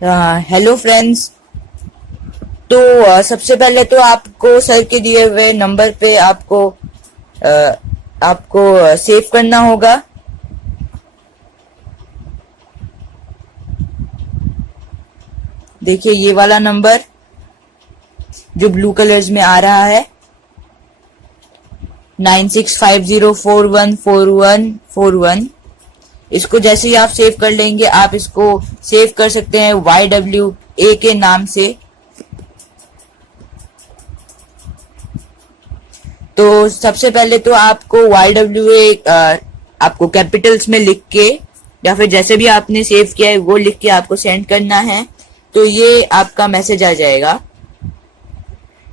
Hello friends. तो सबसे पहले तो आपको सर के दिए हुए नंबर पे आपको सेव करना होगा। देखिए ये वाला नंबर जो ब्लू कलर्स में आ रहा है 9650414141। इसको जैसे ही आप सेव कर लेंगे आप इसको सेव कर सकते हैं YWA के नाम से। तो सबसे पहले तो आपको YWA आपको कैपिटल्स में लिख के या फिर जैसे भी आपने सेव किया है वो लिख के आपको सेंड करना है। तो ये आपका मैसेज आ जाएगा।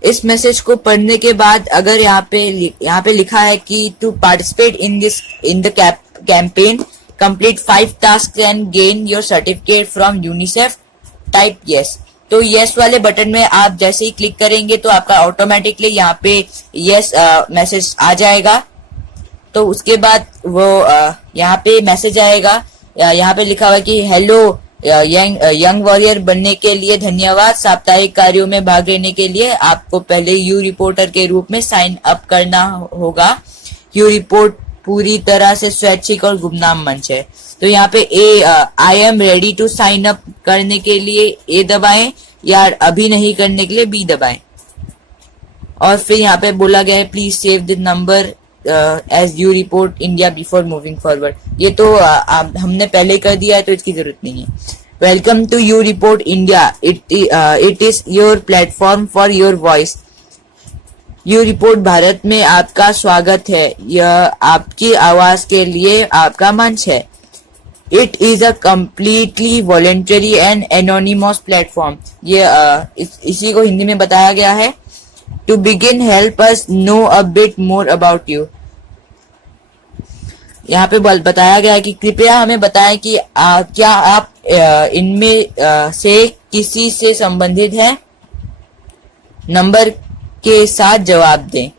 इस मैसेज को पढ़ने के बाद अगर यहाँ पे लिखा है कि to participate in the campaign complete 5 task and gain your certificate from UNICEF, type yes. तो यस वाले बटन में आप जैसे ही क्लिक करेंगे तो आपका ऑटोमेटिकली यहाँ पे यस मैसेज आ जाएगा। तो उसके बाद वो यहाँ पे मैसेज आएगा, यहाँ पे लिखा हुआ कि हेलो यंग वॉरियर बनने के लिए धन्यवाद। साप्ताहिक कार्यों में भाग लेने के लिए आपको पहले यू रिपोर्टर के रूप में साइन अप करना होगा। यू रिपोर्ट पूरी तरह से स्वैच्छिक और गुमनाम मंच है। तो यहाँ पे I am ready to sign up करने के लिए ए दबाएं या अभी नहीं करने के लिए बी दबाएं। और फिर यहाँ पे बोला गया है please save the number as U report India before moving forward. ये तो हमने पहले कर दिया है तो इसकी जरूरत नहीं है। Welcome to U report India, it is your platform for your voice. U Report Bharat में आपका स्वागत है, यह आपकी आवाज के लिए आपका मंच है। It is a completely voluntary and anonymous platform. ये इसी को हिंदी में बताया गया है। To begin help us know a bit more about you. यहाँ पे बताया गया है कि कृपया हमें बताएं कि क्या आप इनमें से किसी से संबंधित हैं। नंबर के साथ जवाब दें।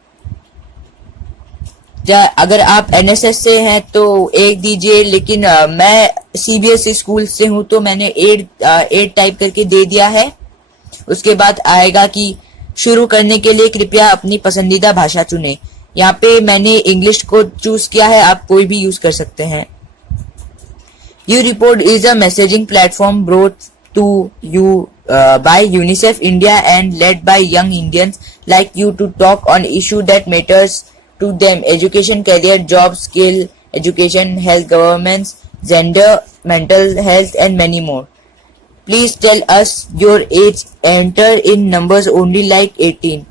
अगर आप एनएसएस से हैं तो 1 दीजिए, लेकिन मैं सीबीएसई स्कूल से हूं तो मैंने 8 टाइप करके दे दिया है। उसके बाद आएगा कि शुरू करने के लिए कृपया अपनी पसंदीदा भाषा चुनें। यहाँ पे मैंने इंग्लिश को चूज किया है, आप कोई भी यूज कर सकते हैं। U Report is a messaging platform brought to you by UNICEF India and led by young Indians like you to talk on issue that matters to them: education, career, job, skill, education, health, governments, gender, mental health and many more. Please tell us your age. Enter in numbers only like 18.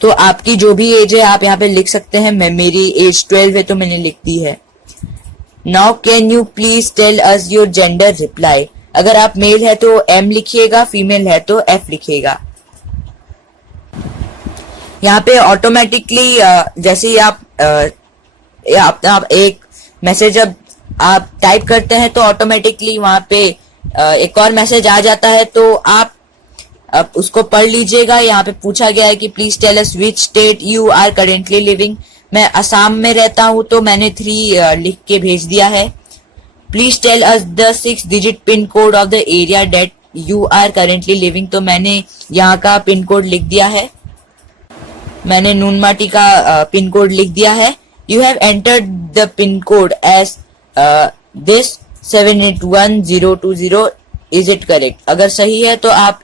तो आपकी जो भी as है आप यहाँ पे लिख सकते हैं। मेरी एज 12 है तो मैंने लिख दी है। Now can you please tell us your gender? Reply. अगर आप मेल है तो M लिखिएगा, फीमेल है तो F लिखिएगा। यहाँ पे ऑटोमेटिकली जैसे ही आप एक मैसेज जब आप टाइप करते हैं तो ऑटोमेटिकली वहां पे एक और मैसेज आ जाता है। तो आप उसको पढ़ लीजिएगा। यहाँ पे पूछा गया है कि please tell us which state you are currently living. मैं असम में रहता हूँ तो मैंने 3 लिख के भेज दिया है। Please tell us the 6 digit pin code of the area that you are currently living. तो मैंने यहाँ का पिन कोड लिख दिया है। मैंने नूनमाटी का पिन कोड लिख दिया है। You have entered the pin code as this 781020। Is it correct? अगर सही है तो आप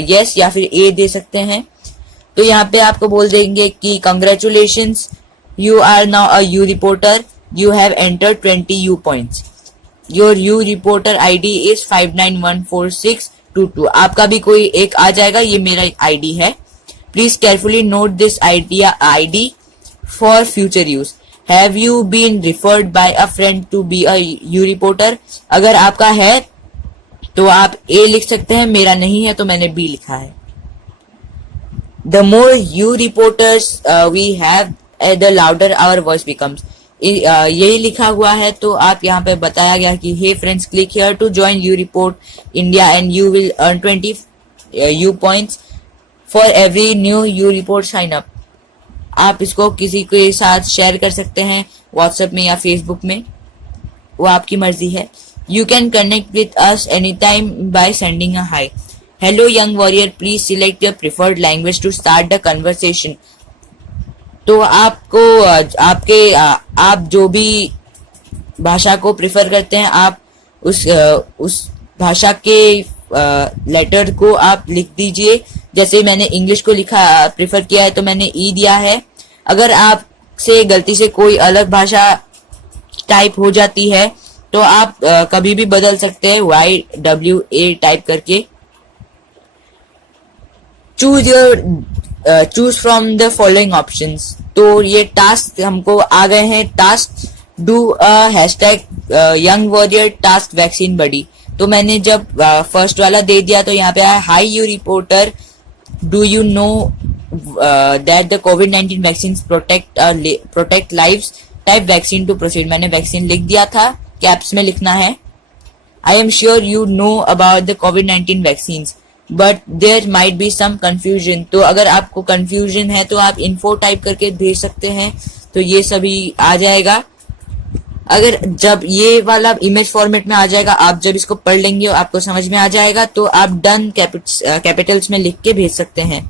यस या फिर ए दे सकते हैं। तो यहाँ पे आपको बोल देंगे कि congratulations, you are now a U reporter, you have entered 20 U points. Your U reporter ID is 59146222। आपका भी कोई एक आ जाएगा, ये मेरा आईडी है। Please carefully note this ID for future use. Have you been referred by a friend to be a U reporter? अगर आपका है तो आप ए लिख सकते हैं, मेरा नहीं है तो मैंने बी लिखा है। The more U reporters we have the louder our voice becomes. यही लिखा हुआ है। तो आप यहाँ पे बताया गया कि hey friends, click here to join U report India and you will earn 20 U points for every new U report sign up. आप इसको किसी के साथ शेयर कर सकते हैं व्हाट्सएप में या फेसबुक में, वो आपकी मर्जी है। You can connect with us anytime by sending a hi. Hello young warrior, please select your preferred language to start the conversation. तो आपको आप जो भी भाषा को प्रिफर करते हैं, आप उस भाषा के लेटर को आप लिख दीजिए. जैसे मैंने इंग्लिश को लिखा प्रिफर किया है तो मैंने ई दिया है. अगर आपसे गलती से कोई अलग भाषा टाइप हो जाती है तो आप कभी भी बदल सकते हैं YWA टाइप करके. Choose from the following options. तो ये टास्क हमको आ गए हैं. Task do hashtag young warrior task vaccine buddy. तो मैंने जब फर्स्ट वाला दे दिया तो यहाँ पे आया hi U reporter, do you know that the कोविड-19 vaccine protect lives, type vaccine to proceed. मैंने वैक्सीन लिख दिया था, कैप्स में लिखना है. I am sure you know about the कोविड-19 vaccine but there might be some confusion. तो अगर आपको कंफ्यूजन है तो आप इन्फो टाइप करके भेज सकते हैं, तो ये सभी आ जाएगा. अगर जब ये वाला इमेज फॉर्मेट में आ जाएगा, आप जब इसको पढ़ लेंगे और आपको समझ में आ जाएगा तो आप डन कैपिटल्स में लिख के भेज सकते हैं.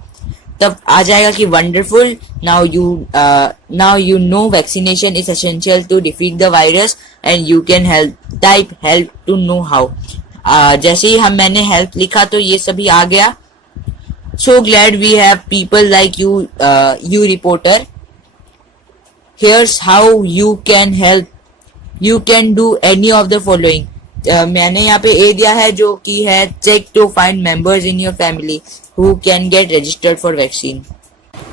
तब आ जाएगा कि wonderful, now you know vaccination is essential to defeat the virus and you can help, type help to know how. जैसे ही मैंने हेल्प लिखा तो ये सभी आ गया. So glad we have people like U reporter. Here's how you can help. You can do any of the following. मैंने यहाँ पे ए दिया है जो कि है check to find members in your family who can get registered for vaccine.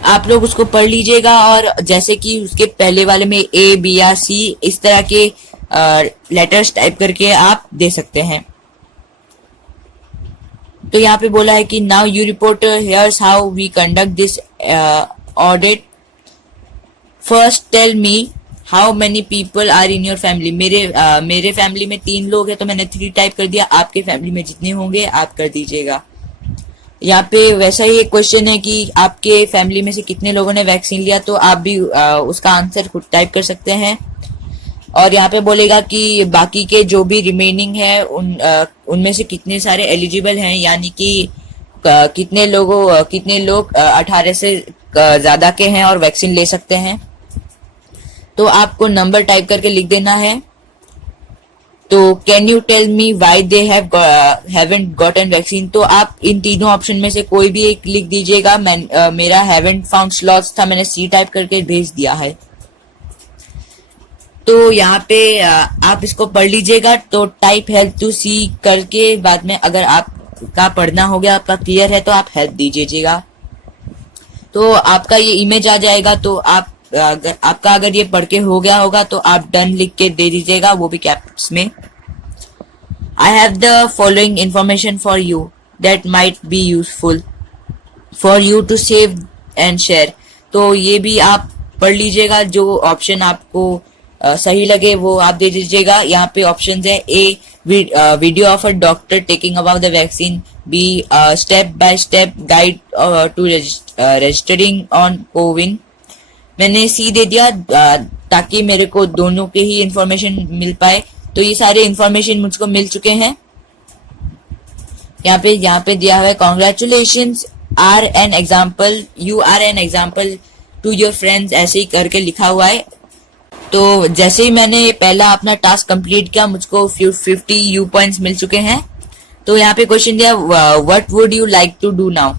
आप लोग उसको पढ़ लीजिएगा और जैसे कि उसके पहले वाले में ए, बी या सी इस तरह के लेटर्स टाइप करके आप दे सकते हैं. तो यहाँ पे बोला है कि now you reporter, here's how we conduct this audit. First tell me how many people are in your family. मेरे फैमिली में 3 लोग हैं तो मैंने 3 टाइप कर दिया. आपके फैमिली में जितने होंगे आप कर दीजिएगा. यहाँ पे वैसा ही एक क्वेश्चन है कि आपके फैमिली में से कितने लोगों ने वैक्सीन लिया, तो आप भी उसका आंसर खुद टाइप कर सकते हैं. और यहाँ पे बोलेगा कि बाकी के जो भी रिमेनिंग है उनमें से कितने सारे एलिजिबल हैं, यानी कि कितने लोग 18 से ज्यादा के हैं और वैक्सीन ले सकते हैं. तो आपको नंबर टाइप करके लिख देना है. तो can you tell me why they haven't gotten vaccine. तो आप इन तीनों ऑप्शन में से कोई भी एक लिख दीजिएगा. मेरा हैवंट फाउंड स्लॉट्स था, मैंने सी टाइप करके भेज दिया है. तो यहाँ पे आप इसको पढ़ लीजिएगा. तो टाइप हेल्प टू सी करके बाद में अगर आपका पढ़ना हो गया, आपका क्लियर है तो आप हेल्प दीजिएगा. तो आपका ये इमेज आ जाएगा. तो आपका अगर ये पढ़ के हो गया होगा तो आप डन लिख के दे दीजिएगा, वो भी कैप्स में. I have the following information for you that might be useful for you to save and share. तो ये भी आप पढ़ लीजिएगा. जो ऑप्शन आपको सही लगे वो आप दे दीजिएगा. यहाँ पे ऑप्शन है A video of a doctor taking about the vaccine, B step by step guide to registering on CoWIN. मैंने सी दे दिया ताकि मेरे को दोनों के ही इंफॉर्मेशन मिल पाए. तो ये सारे इंफॉर्मेशन मुझको मिल चुके हैं. यहाँ पे दिया हुआ है congratulations are an example, you are an example to your friends, ऐसे ही करके लिखा हुआ है. तो जैसे ही मैंने पहला अपना टास्क कंप्लीट किया मुझको 50 यू पॉइंट्स मिल चुके हैं. तो यहाँ पे क्वेश्चन दिया what would you like to do now.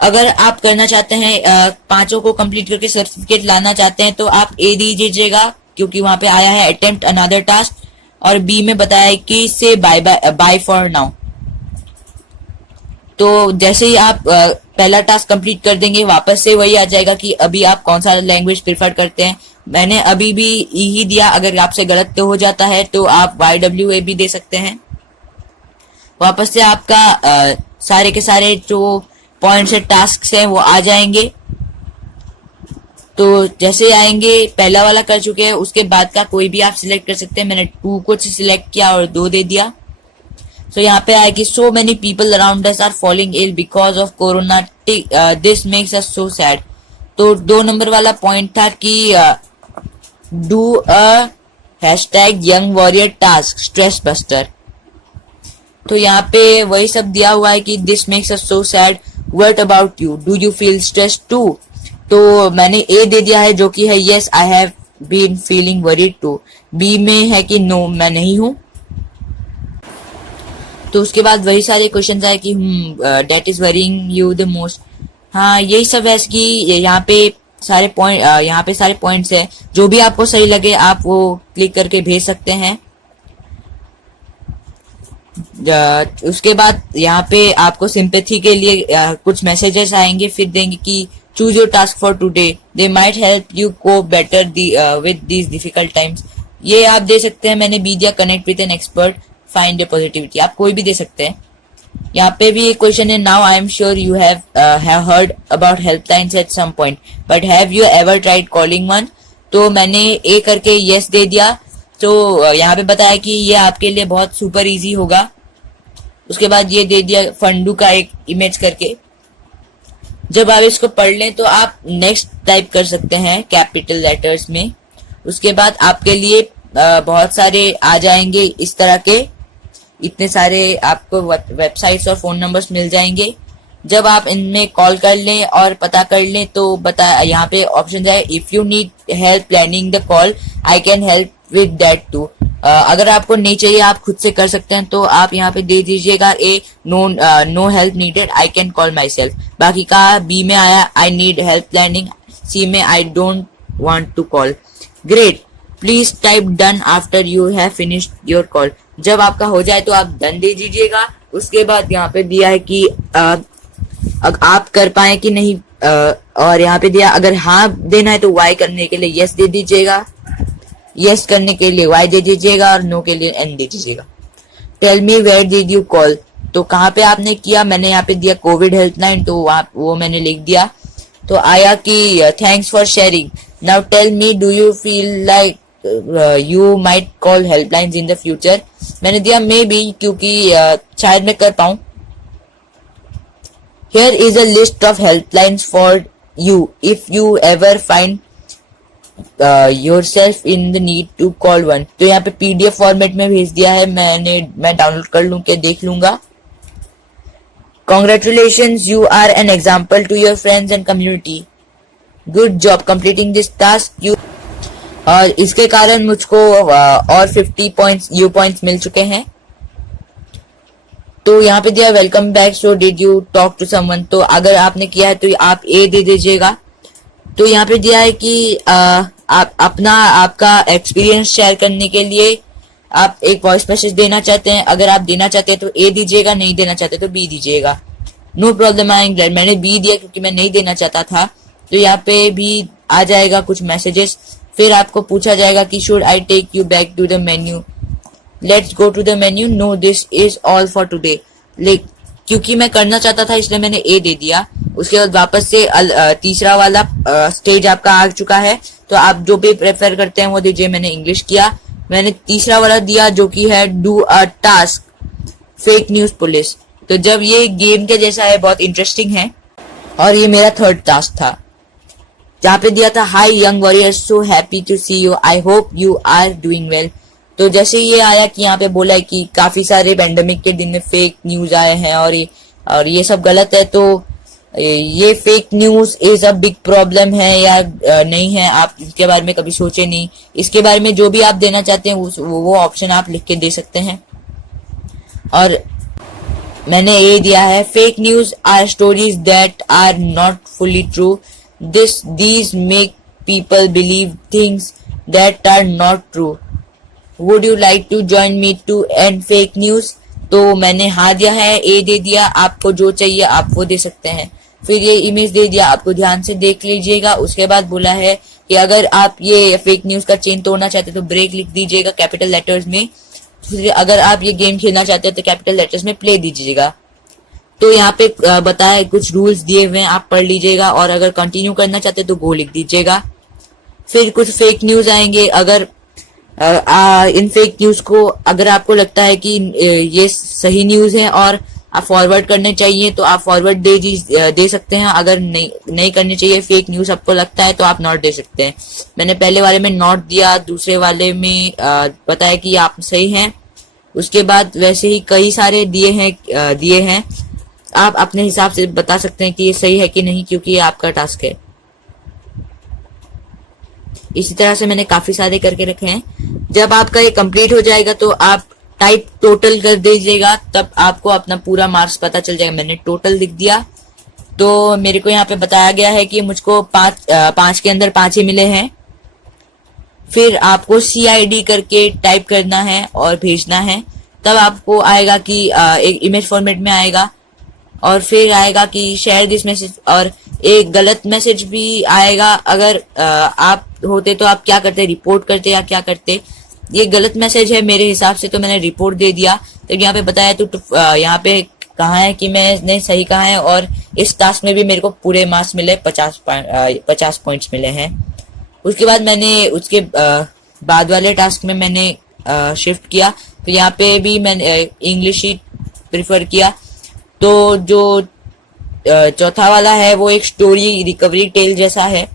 अगर आप करना चाहते हैं 5 को कंप्लीट करके सर्टिफिकेट लाना चाहते हैं तो आप ए दीजिएगा क्योंकि वहां पे आया है अटेम्प्ट अनदर टास्क, और बी में बताया है कि से बाय फॉर नाउ. तो जैसे ही आप पहला टास्क कंप्लीट कर देंगे वापस से वही आ जाएगा कि अभी आप कौन सा लैंग्वेज प्रिफर करते हैं. मैंने अभी भी ई ही दिया. अगर आपसे गलत तो हो जाता है तो आप YWA भी दे सकते हैं. वापस से आपका सारे के सारे जो पॉइंट से टास्क हैं वो आ जाएंगे. तो जैसे आएंगे, पहला वाला कर चुके हैं, उसके बाद का कोई भी आप सिलेक्ट कर सकते हैं. मैंने 2 को सिलेक्ट किया और 2 दे दिया. सो यहाँ पे आया कि so many people around us are falling ill because of corona, this makes us so sad. तो 2 नंबर वाला पॉइंट था कि do a hashtag young warrior task stress buster. तो यहाँ पे वही सब दिया हुआ है कि this makes us so sad, what about you, do you feel stress too. तो मैंने ए दे दिया है जो कि है yes I have been feeling worried too. B में है कि नो मैं नहीं हूं। तो उसके बाद वही सारे क्वेश्चन आए कि that is worrying you the most. हाँ यही सब है कि यहाँ पे सारे पॉइंट्स है, जो भी आपको सही लगे आप वो क्लिक करके भेज सकते हैं। उसके बाद यहाँ पे आपको सिंपैथी के लिए कुछ मैसेजेस आएंगे, फिर देंगे कि choose your task for today, they might help you cope better with these difficult times. ये आप दे सकते हैं। मैंने बी दिया connect with an expert, find a positivity. आप कोई भी दे सकते हैं। यहाँ पे भी एक क्वेश्चन है, now I am sure you have heard about helplines at some point but have you ever tried calling one. तो मैंने ए करके यस दे दिया। तो यहाँ पे बताया कि ये आपके लिए बहुत सुपर इजी होगा। उसके बाद ये दे दिया फंडू का एक इमेज करके। जब आप इसको पढ़ लें तो आप नेक्स्ट टाइप कर सकते हैं कैपिटल लेटर्स में। उसके बाद आपके लिए बहुत सारे आ जाएंगे इस तरह के, इतने सारे आपको वेबसाइट्स और फोन नंबर्स मिल जाएंगे। जब आप इनमें कॉल कर लें और पता कर लें तो यहाँ पे ऑप्शन है, if you need help planning the call I can help with that too. अगर आपको नहीं चाहिए आप खुद से कर सकते हैं, तो आप यहाँ पे दे दीजिएगा A no help needed I can call myself. बाकी का बी में आया I need help planning, C में I don't want to call. Great, please type done after you have finished your call. जब आपका हो जाए तो आप डन दे दीजिएगा। उसके बाद यहाँ पे दिया है कि आप कर पाए कि नहीं, और यहाँ पे दिया अगर हाँ देना है तो वाई करने के लिए यस दे दीजिएगा, यस करने के लिए वाई दे दीजिएगा और नो के लिए एन दे दीजिएगा। Tell me where did you call, तो कहाँ पे आपने किया। मैंने यहाँ पे दिया कोविड हेल्पलाइन, तो वो मैंने लिख दिया। तो आया कि thanks for sharing, now tell me do you feel like you might call helplines in the future. मैंने दिया मे बी, क्योंकि शायद मैं कर पाऊं। Here is a list of helplines for you if you ever find yourself in the need to call one. तो यहाँ पे पीडीएफ फॉर्मेट में भेज दिया है, मैं डाउनलोड कर लूं के देख लूंगा। Congratulations, you are an example to your friends and community. Good job completing this task. You और इसके कारण मुझको और 50 पॉइंट्स यू पॉइंट्स मिल चुके हैं। तो यहाँ पे दिया welcome back, so did you talk to someone. तो अगर आपने किया है तो आप ए दे दीजिएगा। तो यहाँ पे दिया है कि आप आपका एक्सपीरियंस शेयर करने के लिए आप एक वॉइस मैसेज देना चाहते हैं। अगर आप देना चाहते हैं तो ए दीजिएगा, नहीं देना चाहते तो बी दीजिएगा। नो प्रॉब्लम आएंगे, मैंने बी दिया क्योंकि मैं नहीं देना चाहता था। तो यहाँ पे भी आ जाएगा कुछ मैसेजेस। फिर आपको पूछा जाएगा कि should I take you back to the menu, let's go to the menu, no this is all for today. क्योंकि मैं करना चाहता था इसलिए मैंने ए दे दिया। उसके बाद वापस से तीसरा वाला स्टेज आपका आ चुका है। तो आप जो भी प्रेफर करते हैं वो दीजिए। मैंने इंग्लिश किया। मैंने तीसरा वाला दिया जो कि है do a task fake news police. तो जब ये गेम के जैसा है, बहुत इंटरेस्टिंग है। और ये मेरा थर्ड टास्क था, जहाँ पे दिया था hi young warriors, so happy to see you, I hope you are doing well. तो जैसे ये आया कि यहाँ पे बोला है कि काफी सारे पेंडेमिक के दिन में फेक न्यूज आए हैं और ये सब गलत है। तो ये fake news is a big problem है या नहीं है, आप इसके बारे में कभी सोचे नहीं। इसके बारे में जो भी आप देना चाहते हैं वो ऑप्शन आप लिख के दे सकते हैं। और मैंने ये दिया है, fake news are stories that are not fully true, these make people believe things that are not true. Would you like to join me to end fake news? तो मैंने हाँ दिया है, ए दे दिया। आपको जो चाहिए आप वो दे सकते हैं। फिर ये इमेज दे दिया, आपको ध्यान से देख लीजिएगा। उसके बाद बोला है कि अगर आप ये फेक न्यूज का चेन तोड़ना चाहते हैं तो ब्रेक लिख दीजिएगा कैपिटल लेटर्स में। फिर अगर आप ये गेम खेलना चाहते हैं तो कैपिटल लेटर्स में प्ले दीजिएगा। तो यहाँ पे बताया कुछ रूल्स दिए हुए हैं, आप पढ़ लीजिएगा। और अगर कंटिन्यू करना चाहते हैं तो गो लिख दीजिएगा। फिर कुछ फेक न्यूज आएंगे। अगर इन फेक न्यूज को अगर आपको लगता है कि ये सही न्यूज है और आप फॉरवर्ड करने चाहिए तो आप फॉरवर्ड दे सकते हैं। अगर नहीं करनी चाहिए, फेक न्यूज आपको लगता है तो आप नॉट दे सकते हैं। मैंने पहले वाले में नॉट दिया, दूसरे वाले में बताया कि आप सही हैं। उसके बाद वैसे ही कई सारे दिए हैं। आप अपने हिसाब से बता सकते हैं कि ये सही है कि नहीं, क्योंकि ये आपका टास्क है। इसी तरह से मैंने काफी सारे करके रखे हैं। जब आपका ये कंप्लीट हो जाएगा तो आप टाइप टोटल कर दीजिएगा, तब आपको अपना पूरा मार्क्स पता चल जाएगा। मैंने टोटल लिख दिया तो मेरे को यहाँ पे बताया गया है कि मुझको पांच के अंदर 5 ही मिले हैं। फिर आपको CID करके टाइप करना है और भेजना है, तब आपको आएगा कि एक इमेज फॉर्मेट में आएगा। और फिर आएगा कि शेयर दिस मैसेज, और एक गलत मैसेज भी आएगा। अगर आप होते तो आप क्या करते, रिपोर्ट करते या क्या करते। ये गलत मैसेज है मेरे हिसाब से, तो मैंने रिपोर्ट दे दिया। तो यहाँ पे बताया तो यहाँ पे कहा है कि मैंने सही कहा है, और इस टास्क में भी मेरे को पूरे मार्क्स मिले, 50 पॉइंट्स मिले हैं। उसके बाद मैंने उसके बाद वाले टास्क में मैंने शिफ्ट किया, तो यहाँ पे भी मैंने इंग्लिश ही प्रिफर किया। तो जो चौथा वाला है वो एक स्टोरी रिकवरी टेल जैसा है,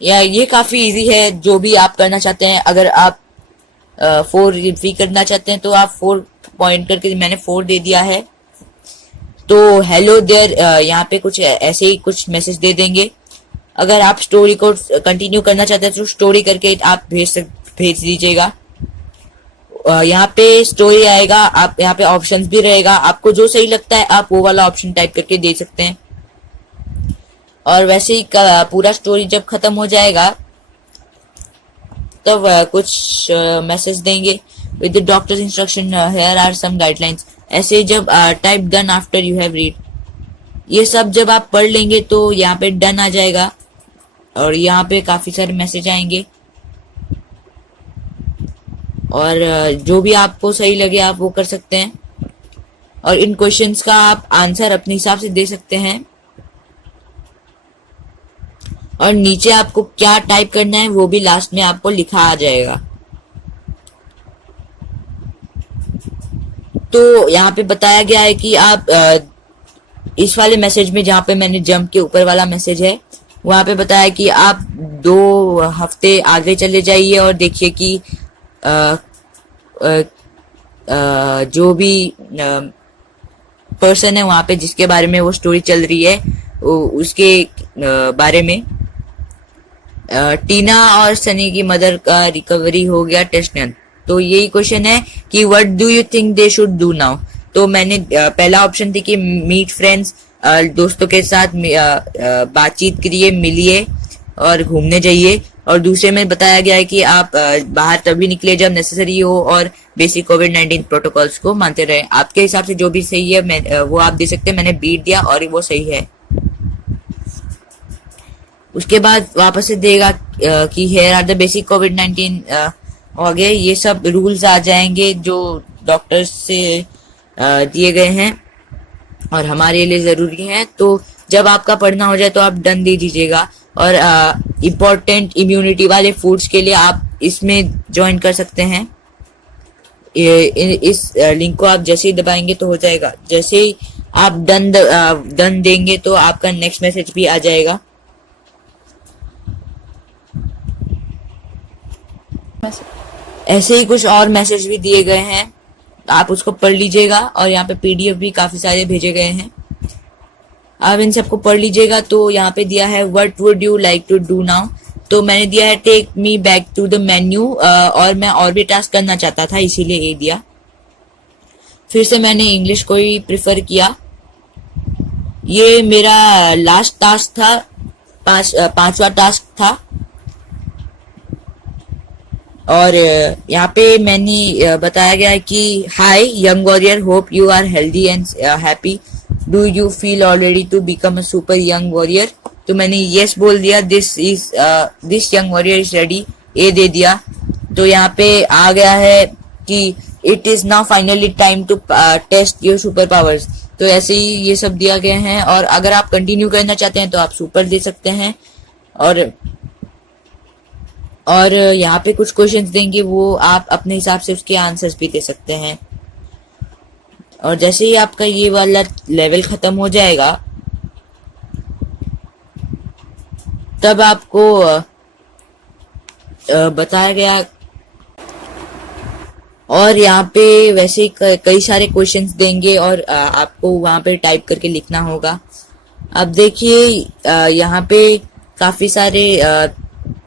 या ये काफी इजी है। जो भी आप करना चाहते हैं, अगर आप 4 भी करना चाहते हैं तो आप 4 पॉइंट करके, मैंने 4 दे दिया है। तो हेलो देयर, यहाँ पे कुछ ऐसे ही कुछ मैसेज दे देंगे। अगर आप स्टोरी को कंटिन्यू करना चाहते हैं तो स्टोरी करके आप भेज दीजिएगा। यहाँ पे स्टोरी आएगा, आप यहाँ पे ऑप्शंस भी रहेगा। आपको जो सही लगता है आप वो वाला ऑप्शन टाइप करके दे सकते हैं। और वैसे ही पूरा स्टोरी जब खत्म हो जाएगा तब कुछ मैसेज देंगे with the doctors instruction, here are some guidelines. ऐसे जब type done after you have read, ये सब जब आप पढ़ लेंगे तो यहाँ पे डन आ जाएगा, और यहाँ पे काफी सारे मैसेज आएंगे। और जो भी आपको सही लगे आप वो कर सकते हैं, और इन क्वेश्चंस का आप आंसर अपने हिसाब से दे सकते हैं। और नीचे आपको क्या टाइप करना है वो भी लास्ट में आपको लिखा आ जाएगा। तो यहाँ पे बताया गया है कि आप इस वाले मैसेज में, जहाँ पे मैंने जंप के ऊपर वाला मैसेज है, वहां पे बताया कि आप 2 हफ्ते आगे चले जाइए और देखिए कि जो भी पर्सन है वहां पे जिसके बारे में वो स्टोरी चल रही है, उसके बारे में टीना और सनी की मदर का रिकवरी हो गया, टेस्ट डन। तो यही क्वेश्चन है कि what do you think they should do now. तो मैंने पहला ऑप्शन थी कि मीट फ्रेंड्स, दोस्तों के साथ बातचीत करिए, मिलिए और घूमने जाइए। और दूसरे में बताया गया है कि आप बाहर तभी निकले जब नेसेसरी हो, और बेसिक कोविड-19 प्रोटोकॉल्स को मानते रहे। आपके हिसाब से जो भी सही है वो आप दे सकते हैं। मैंने बीट दिया और वो सही है। उसके बाद वापस से देगा कि हेयर आर द बेसिक कोविड-19 हो गए। ये सब रूल्स आ जाएंगे जो डॉक्टर्स से दिए गए हैं और हमारे लिए जरूरी हैं। तो जब आपका पढ़ना हो जाए तो आप डन दे दीजिएगा। और इम्पोर्टेंट इम्यूनिटी वाले फूड्स के लिए आप इसमें ज्वाइन कर सकते हैं। इस लिंक को आप जैसे ही दबाएंगे तो हो जाएगा। जैसे ही आप डन देंगे तो आपका नेक्स्ट मैसेज भी आ जाएगा। ऐसे ही कुछ और मैसेज भी दिए गए हैं, आप उसको पढ़ लीजिएगा। और यहाँ पे PDF भी काफी सारे भेजे गए हैं, आप इन सबको पढ़ लीजिएगा। तो यहाँ पे दिया है what would you like to do now. तो मैंने दिया है take me back to the menu, और मैं और भी टास्क करना चाहता था इसीलिए ये दिया। फिर से मैंने इंग्लिश को ही प्रिफर किया। ये मेरा लास्ट टास्क था, पांचवा टास्क था। और यहाँ पे मैंने बताया गया है कि hi young warrior, hope you are healthy and happy, do you feel already to become a super young warrior. तो मैंने यस बोल दिया, this young warrior is ready, ये दे दिया। तो यहाँ पे आ गया है कि it is now finally time to test your super powers. तो ऐसे ही ये सब दिया गया है। और अगर आप कंटिन्यू करना चाहते हैं तो आप सुपर दे सकते हैं। और यहाँ पे कुछ क्वेश्चंस देंगे, वो आप अपने हिसाब से उसके आंसर्स भी दे सकते हैं। और जैसे ही आपका ये वाला लेवल खत्म हो जाएगा तब आपको बताया गया, और यहाँ पे वैसे ही कई सारे क्वेश्चंस देंगे और आपको वहाँ पे टाइप करके लिखना होगा। अब देखिए यहाँ पे काफी सारे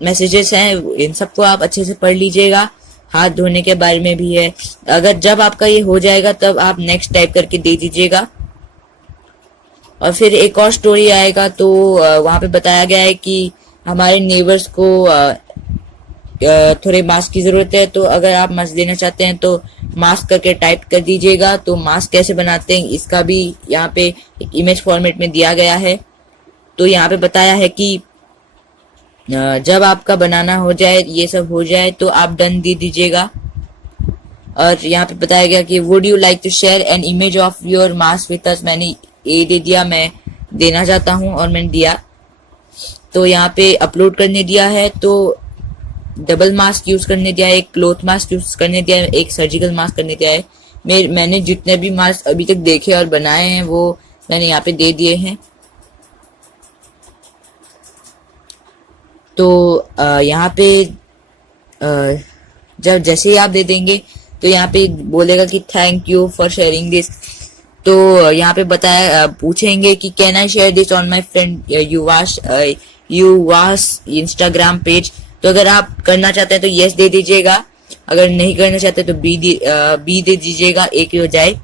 मैसेजेस हैं, इन सबको आप अच्छे से पढ़ लीजिएगा। हाथ धोने के बारे में भी है। अगर जब आपका ये हो जाएगा तब आप नेक्स्ट टाइप करके दे दीजिएगा। और फिर एक और स्टोरी आएगा तो वहाँ पे बताया गया है कि हमारे नेबर्स को थोड़े मास्क की जरूरत है, तो अगर आप मास्क देना चाहते हैं तो मास्क करके टाइप कर दीजिएगा। तो मास्क कैसे बनाते हैं इसका भी यहाँ पे एक इमेज फॉर्मेट में दिया गया है। तो यहाँ पे बताया है कि जब आपका बनाना हो जाए, ये सब हो जाए, तो आप डन दे दीजिएगा। और यहाँ पे बताया गया कि would you like to share an image of your mask with us. मैंने ए दे दिया, मैं देना चाहता हूँ और मैंने दिया। तो यहाँ पे अपलोड करने दिया है, तो डबल मास्क यूज करने दिया है, एक क्लोथ मास्क यूज करने दिया है, एक सर्जिकल मास्क करने दिया है। मैंने जितने भी मास्क अभी तक देखे और बनाए हैं वो मैंने यहाँ पे दे दिए हैं। तो यहाँ पे जब जैसे ही आप दे देंगे तो यहाँ पे बोलेगा कि thank you for sharing this. तो यहाँ पे बताया पूछेंगे कि can I share this on my friend YuWaah's Instagram page. तो अगर आप करना चाहते हैं तो यस दे दीजिएगा, अगर नहीं करना चाहते तो बी दे दीजिएगा, एक ही हो जाए।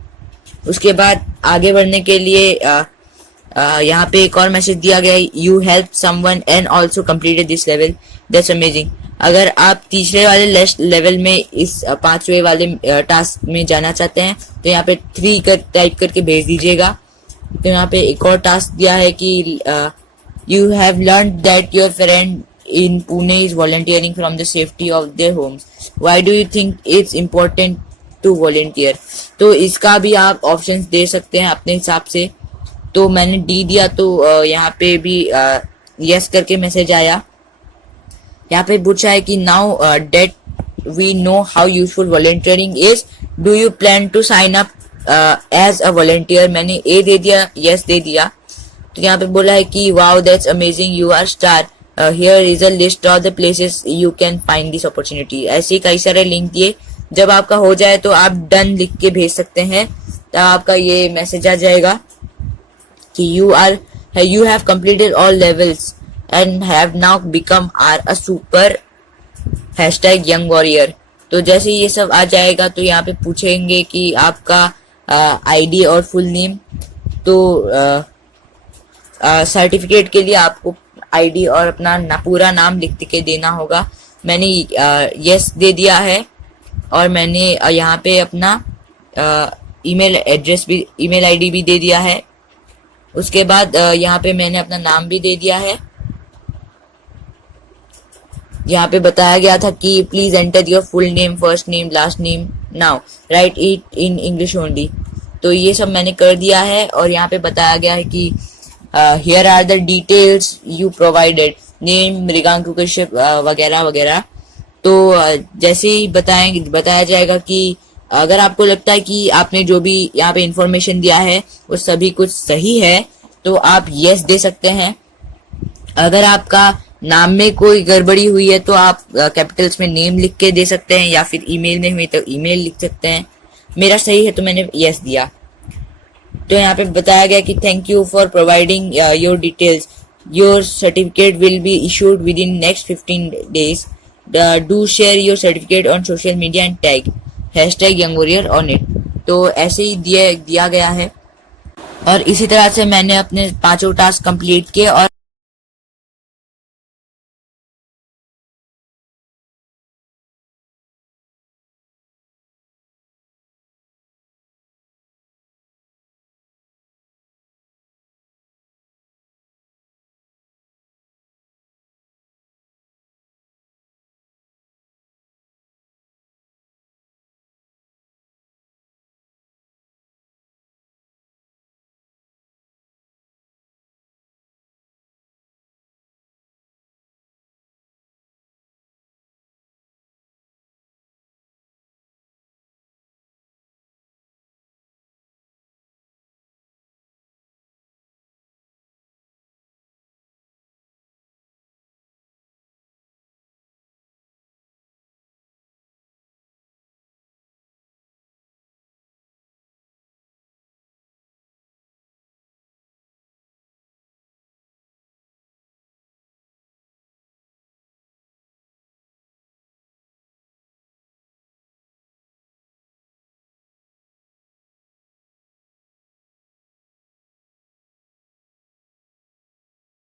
उसके बाद आगे बढ़ने के लिए यहाँ पे एक और मैसेज दिया गया है, you help someone and also completed this level, that's amazing. अगर आप तीसरे वाले लेवल में इस पांचवे वाले टास्क में जाना चाहते हैं तो यहाँ पे 3 टाइप करके भेज दीजिएगा। तो यहाँ पे एक और टास्क दिया है कि you have learn that your friend in Pune is volunteering from the safety of their homes. Why do you think it's important to volunteer? तो इसका भी आप ऑप्शंस दे सकते हैं अपने हिसाब से। तो मैंने डी दिया, तो यहाँ पे भी यस करके मैसेज आया। यहाँ पे पूछा है कि now that we know how useful volunteering is, do you plan to sign up as a volunteer. मैंने ए दे दिया, यस दे दिया। तो यहाँ पे बोला है कि wow that's amazing, you are star, here is a list of the places you can find this opportunity। ऐसे कई सारे लिंक दिए। जब आपका हो जाए तो आप डन लिख के भेज सकते हैं, तो आपका ये मैसेज आ जाएगा कि you have completed all levels and have now become a super #young warrior। तो जैसे ये सब आ जाएगा तो यहाँ पे पूछेंगे कि आपका आईडी और फुल नेम। तो सर्टिफिकेट के लिए आपको आईडी और अपना पूरा नाम लिख के देना होगा। मैंने यस दे दिया है और मैंने यहाँ पे अपना ईमेल एड्रेस भी, ईमेल आईडी भी दे दिया है। उसके बाद यहाँ पे मैंने अपना नाम भी दे दिया है। यहाँ पे बताया गया था कि please enter your full name, first name, last name now, right it in English only. तो ये सब मैंने कर दिया है। और यहाँ पे बताया गया है कि here are the details you provided, name, Mrigank Kashyap वगैरह वगैरह। तो जैसे ही बताया जाएगा कि अगर आपको लगता है कि आपने जो भी यहाँ पे इंफॉर्मेशन दिया है वो सभी कुछ सही है तो आप यस दे सकते हैं। अगर आपका नाम में कोई गड़बड़ी हुई है तो आप कैपिटल्स में नेम लिख के दे सकते हैं, या फिर ईमेल में हुई तो ईमेल लिख सकते हैं। मेरा सही है तो मैंने यस दिया। तो यहाँ पे बताया गया कि thank you for providing your details, your certificate will be issued with in next 15 days, do share your certificate on social media and tag #youngwarrior on it। तो ऐसे ही दिया गया है। और इसी तरह से मैंने अपने 5 टास्क कंप्लीट किए और